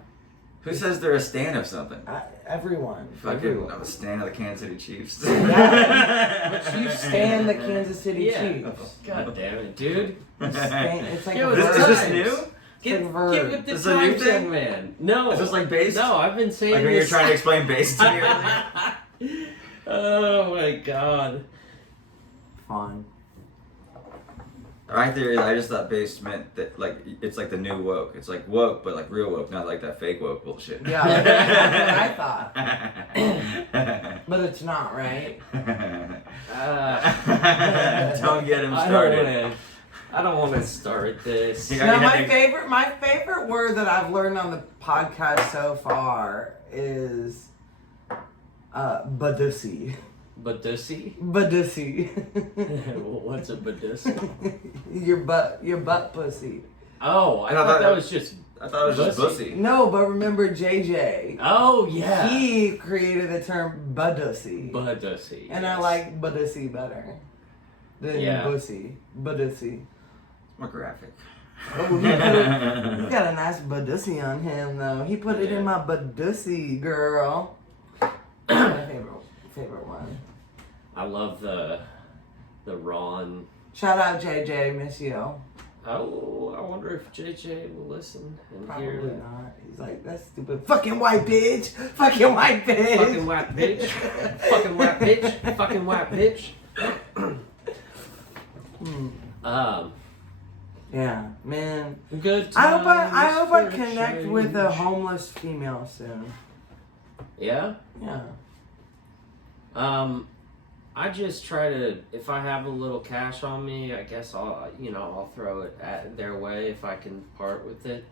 Who says they're a stan of something? Everyone. Fucking, I'm a stan of the Kansas City Chiefs. Yeah. But you stand the Kansas City Yeah. Chiefs. God damn it, dude. It's like Give a it Is verb. this times. new? Get It's a verb. with the This is a new times, thing? young man. No. Is this like bass? No, I've been saying Like when you're this. trying to explain bass to me earlier? Oh my god. Fun. My theory is I just thought bass meant that like it's like the new woke. It's like woke, but like real woke, not like that fake woke bullshit. Yeah, that's what I thought. But it's not, right? Don't get him started. I don't want to start this. Yeah. No, my favorite word that I've learned on the podcast so far is badussy. Badussy? Badussy. What's a badussy? your butt pussy. Oh, I No, thought that that- was just. I thought it was just Bussy. bussy. No, but remember JJ. Oh yeah. He created the term badussy. Badussy. And yes. I like badussy better than Yeah. bussy. Badussy. More graphic. Oh, he got a nice badussy on him though. He put it Yeah. in my badussy, girl. My favorite one. I love the Ron. Shout out JJ, miss you. Oh, I wonder if JJ will listen and hear Probably that. not. He's like, that stupid fucking white bitch. Fucking white bitch. Fucking white bitch. Fucking white bitch. Fucking white bitch. Yeah, man. Good I times hope I for connect change. with a homeless female soon. Yeah? Yeah. I just try to, if I have a little cash on me, I guess I'll throw it at their way if I can part with it.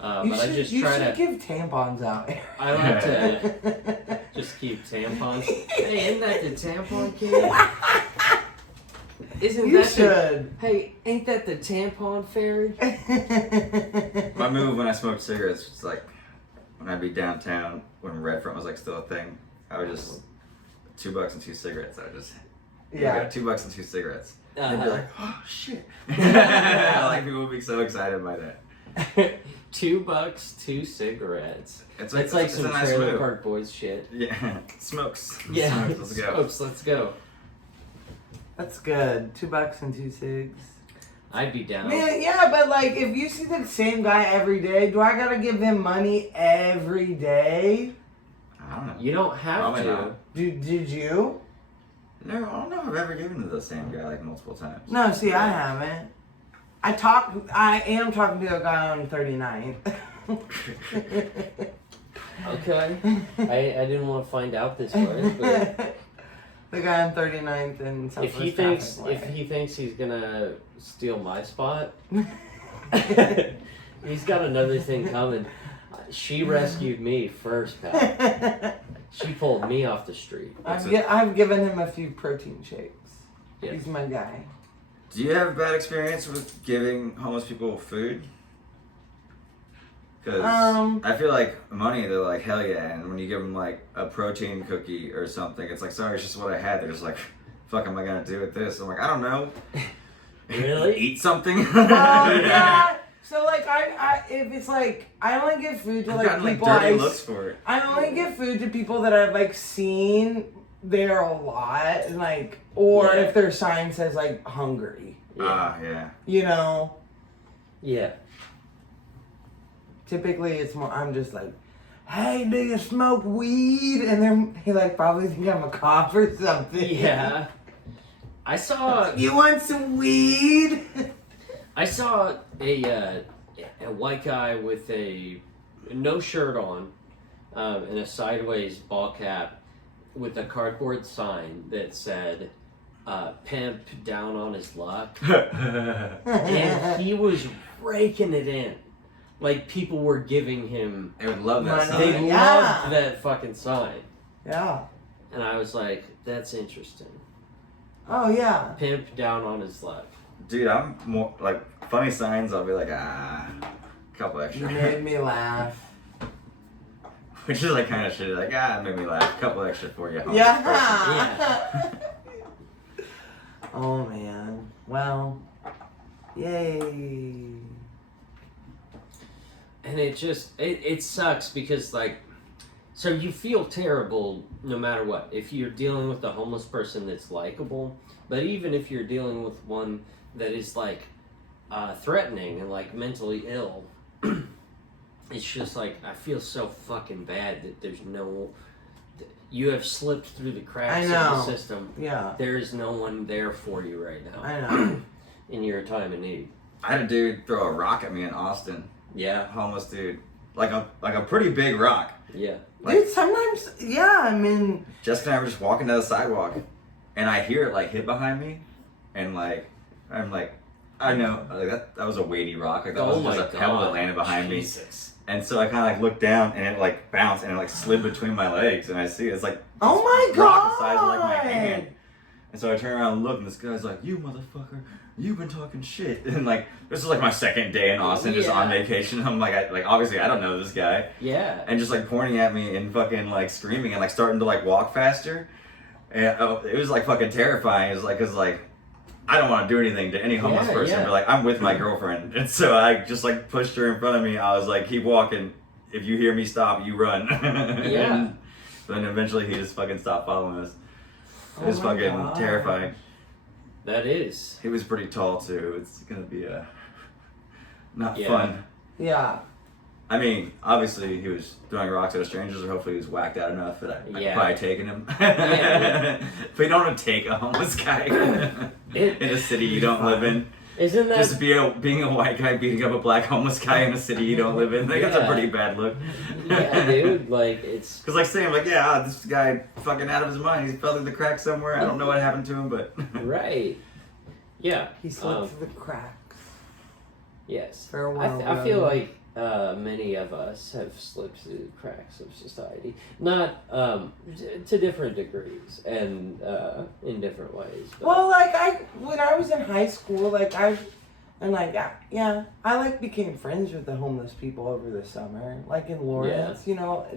But I just try to give tampons out. I like to just keep tampons. Hey, isn't that the tampon kid? Isn't You that should. Hey, ain't that the tampon fairy? My move when I smoked cigarettes was like when I'd be downtown when Red Front was like still a thing. I would just $2 and 2 cigarettes. I would just Yeah. $2 and 2 cigarettes. They'd be like, oh shit! Like people would be so excited by that. $2, 2 cigarettes. It's like it's some a nice Trailer move. Park Boys shit. Yeah, smokes. Yeah, Smokes, let's go. Smokes, let's go. That's good. $2 and 2 cigs. I'd be down. Man, yeah, but like, if you see the same guy every day, do I gotta give him money every day? I don't know. You don't have Probably to. not. Did you? No, I don't know if I've ever given to the same guy like multiple times. No, see, I haven't. I am talking to a guy on 39. Okay. I didn't want to find out this way, but The guy on 39th and if he thinks he's gonna steal my spot, he's got another thing coming. She rescued me first, pal. She pulled me off the street. I've given him a few protein shakes. Yeah. He's my guy. Do you have a bad experience with giving homeless people food? Because I feel like money, they're like, hell yeah. And when you give them like a protein cookie or something, it's like, sorry, it's just what I had. They're just like, fuck am I going to do with this? I'm like, I don't know. Really? Eat something? Yeah. So like if it's like I only give food to I've like gotten, people dirty looks for it. I only give food to people that I've like seen there a lot, and like, or Yeah. if their sign says like hungry, Yeah. you know. Yeah. Typically, it's more. I'm just like, hey, do you smoke weed? And he like probably think I'm a cop or something. Yeah. I saw You want some weed? a white guy with a no shirt on and a sideways ball cap with a cardboard sign that said pimp down on his luck. And he was raking it in. Like people were giving him, I would love that Money. they sign. Yeah. loved that fucking sign. Yeah. And I was like, that's interesting. Oh yeah. Pimp down on his luck. Dude, I'm more like funny signs. I'll be like, a couple You extra. made me laugh. Which is like kind of shitty. Like, it made me laugh. A couple extra for you. homeless Yeah. person. Oh man. Well. Yay. And it sucks because like, so you feel terrible no matter what. If you're dealing with a homeless person that's likable, but even if you're dealing with one that is like threatening and like mentally ill, it's just like I feel so fucking bad that you have slipped through the cracks of the system. Yeah. There is no one there for you right now. I know. In your time of need. I had a dude throw a rock at me in Austin. Yeah. Homeless dude. Like a pretty big rock. Yeah. Like, Dude, sometimes, yeah, I mean, Jessica and I were just walking down the sidewalk, and I hear it like hit behind me, and like I'm like, I know like that was a weighty rock. Like that was just a pebble that landed behind me. And so I kind of like looked down, and it like bounced, and it like slid between my legs, and I see it's like oh my rock the size of like my God. hand. And so I turn around and look, and this guy's like, "You motherfucker, you've been talking shit." And like this is like my second day in Austin, just on vacation. I'm like, obviously I don't know this guy. Yeah. And just like pointing at me and fucking like screaming and like starting to like walk faster. And it was like fucking terrifying. It was like, cause like I don't want to do anything to any homeless person, but like I'm with my girlfriend, and so I just like pushed her in front of me. I was like, keep walking. If you hear me stop, you run. Yeah. And then eventually he just fucking stopped following us. It was Oh my fucking God. terrifying. That is. He was pretty tall too. It's gonna be a not fun. Yeah. I mean, obviously he was throwing rocks at strangers, or hopefully he was whacked out enough that I'd probably taken him. But you don't want to take a homeless guy in a city you don't live in. Isn't that just being a white guy beating up a black homeless guy in a city you don't live in? Like, that's a pretty bad look. Yeah, dude. Like, it's because like saying like, yeah, this guy fucking out of his mind. He fell through the cracks somewhere. I don't know what happened to him, but right. Yeah, he slipped through the cracks. Yes, Farewell. I feel like many of us have slipped through the cracks of society, not to different degrees and in different ways. But. Well, like when I was in high school, I became friends with the homeless people over the summer, like in Lawrence,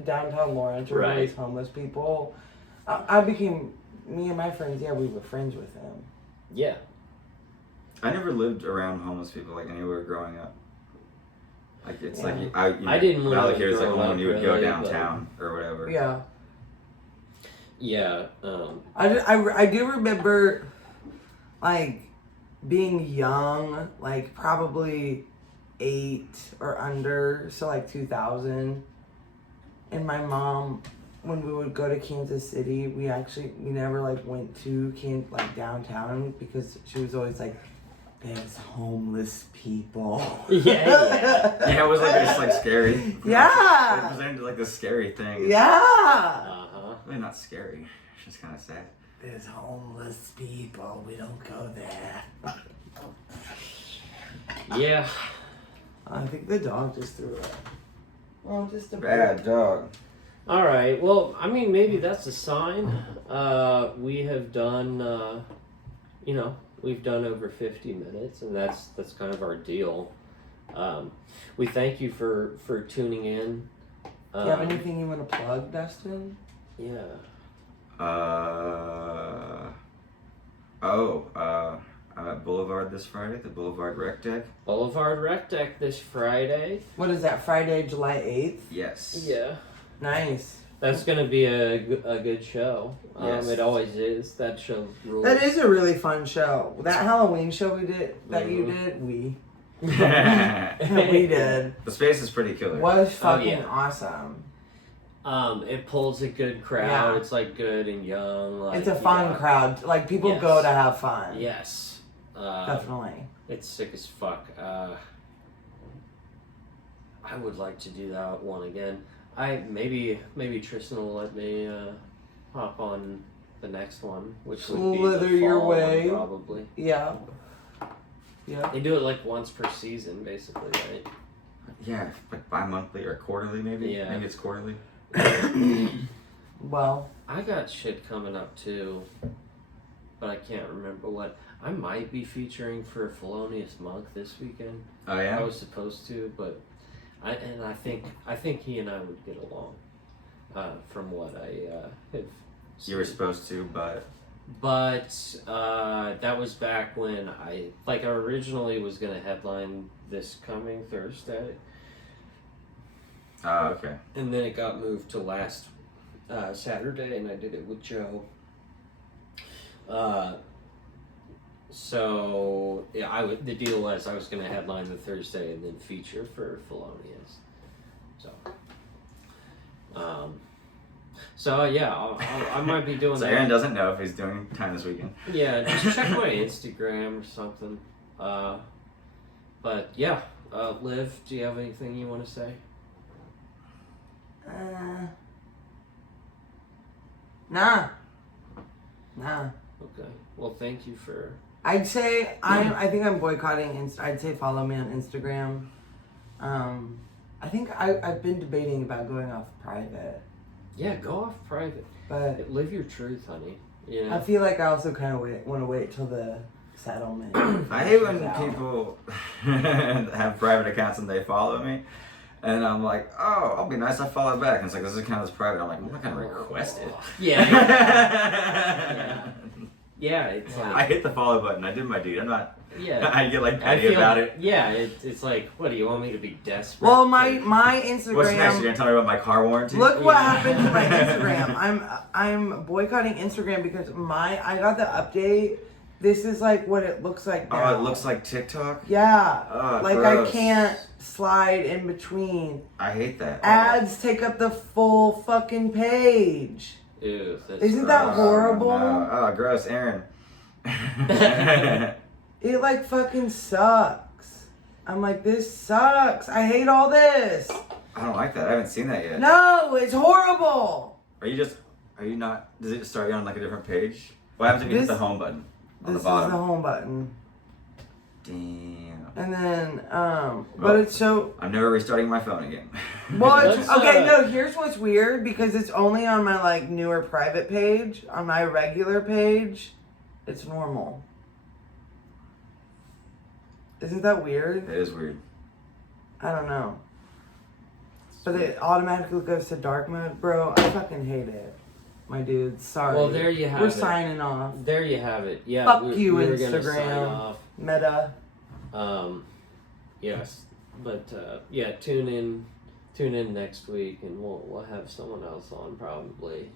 downtown Lawrence, where all these homeless people. Me and my friends, we were friends with them. Yeah. I never lived around homeless people like anywhere growing up. Like it's like I didn't live Valley Cares like growing when you would up, go really, downtown or whatever. Yeah. Yeah. I do remember, like, being young, like probably 8 or under, so like 2000. And my mom, when we would go to Kansas City, we never like went to downtown because she was always like, there's homeless people. Yeah, it was like just like scary. Yeah. It presented like this scary thing. Yeah. Really not scary. It's just kind of sad. There's homeless people. We don't go there. Yeah. I think the dog just threw it. Oh, just a bad dog. All right. Well, I mean, maybe that's a sign. We have done, we've done over 50 minutes, and that's kind of our deal. We thank you for tuning in. Do you have anything you want to plug, Dustin? Yeah. I'm at Boulevard this Friday, the Boulevard Rec Deck. Boulevard Rec Deck this Friday. What is that, Friday, July 8th? Yes. Yeah. Nice. That's going to be a good show. Yes. It always is. That show rules. That is a really fun show. That Halloween show we did, you did, we did. The space is pretty killer. Was fucking awesome. It pulls a good crowd. Yeah. It's like good and young. Like, it's a fun crowd. Like people go to have fun. Yes. Definitely. It's sick as fuck. I would like to do that one again. Maybe Tristan will let me hop on the next one, which would be Slither the your fall way. one, probably. Yeah. Yeah. They do it like once per season, basically, right? Yeah, like bi-monthly or quarterly, maybe. Yeah. Maybe it's quarterly. Well, I got shit coming up too, but I can't remember what. I might be featuring for Felonious Monk this weekend. Oh yeah. I was supposed to, but I think he and I would get along, from what I have seen. You were supposed to, but that was back when I originally was gonna headline this coming Thursday. Oh, okay. And then it got moved to last Saturday, and I did it with Joe. So yeah, the deal was I was going to headline the Thursday and then feature for Felonious. So yeah, I might be doing so that. Aaron doesn't know if he's doing time this weekend. Yeah, just check my Instagram or something. But yeah, Liv, do you have anything you want to say? Nah. Okay. Well, thank you for. I'd say I think I'm boycotting. I'd say follow me on Instagram. I think I've been debating about going off private. Yeah, go off private. But live your truth, honey. You know? I feel like I also kind of want to wait till the settlement. I hate when people have private accounts and they follow me. And I'm like, oh, I'll be nice, I follow back. And it's like, this account is private. I'm like, I'm not going to request it. Yeah, it's like... I hit the follow button. I did my deed. I'm not... Yeah. I get like petty about it. Yeah, it's like, what, do you want me to be desperate? Well, my Instagram... What's next? You're going to tell me about my car warranty? Look what happened to my Instagram. I'm boycotting Instagram because I got the update This is like what it looks like now. Oh, it looks like TikTok? Yeah. Oh, like gross. I can't slide in between. I hate that. Ads take up the full fucking page. Ew, that's Isn't that gross. horrible? No. Oh, gross, Aaron. It like fucking sucks. I'm like, this sucks. I hate all this. I don't like that. I haven't seen that yet. No, it's horrible. Are you not, does it start you on like a different page? What happens if you hit the home button on This the bottom? is the home button. Damn. And then, but Well, it's so, I'm never restarting my phone again. well, it's, That's, okay, no, here's what's weird, because it's only on my, like, newer private page. On my regular page, it's normal. Isn't that weird? It is weird. I don't know. But it automatically goes to dark mode. Bro, I fucking hate it. My dude, sorry. Well, there you have We're it. signing off. There you have it. Yeah. Fuck you, we were gonna sign Instagram. off. Meta. Yes, but yeah, tune in next week, and we'll have someone else on probably.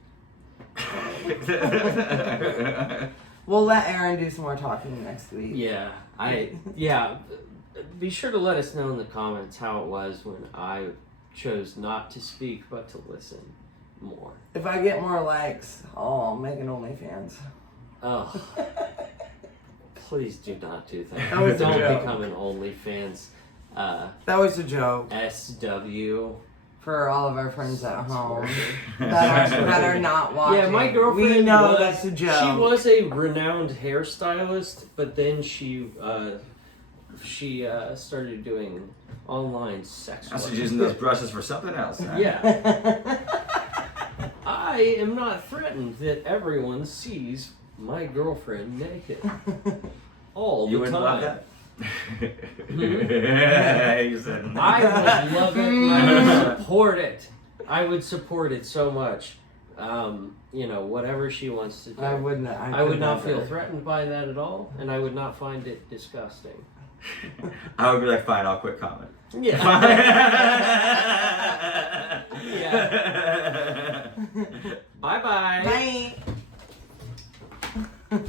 We'll let Aaron do some more talking next week. Yeah, Be sure to let us know in the comments how it was when I chose not to speak but to listen more. If I get more likes, I'll make an OnlyFans. Oh, please do not do that. That was a Don't joke. become an OnlyFans. That was a joke SW. for all of our friends at home Word. that are not watching. Yeah, my girlfriend. We know was, that's a joke. She was a renowned hairstylist, but then she started doing online sex I work. was using those brushes for something else. Huh? Yeah. I am not threatened that everyone sees my girlfriend naked all You the wouldn't time. love that? You said no. I would love it. And I would support it. I would support it so much. Whatever she wants to do. I wouldn't. I would not feel threatened by that at all, and I would not find it disgusting. I would be like, fine, I'll quit comment. Yeah. Yeah. Bye-bye. Bye.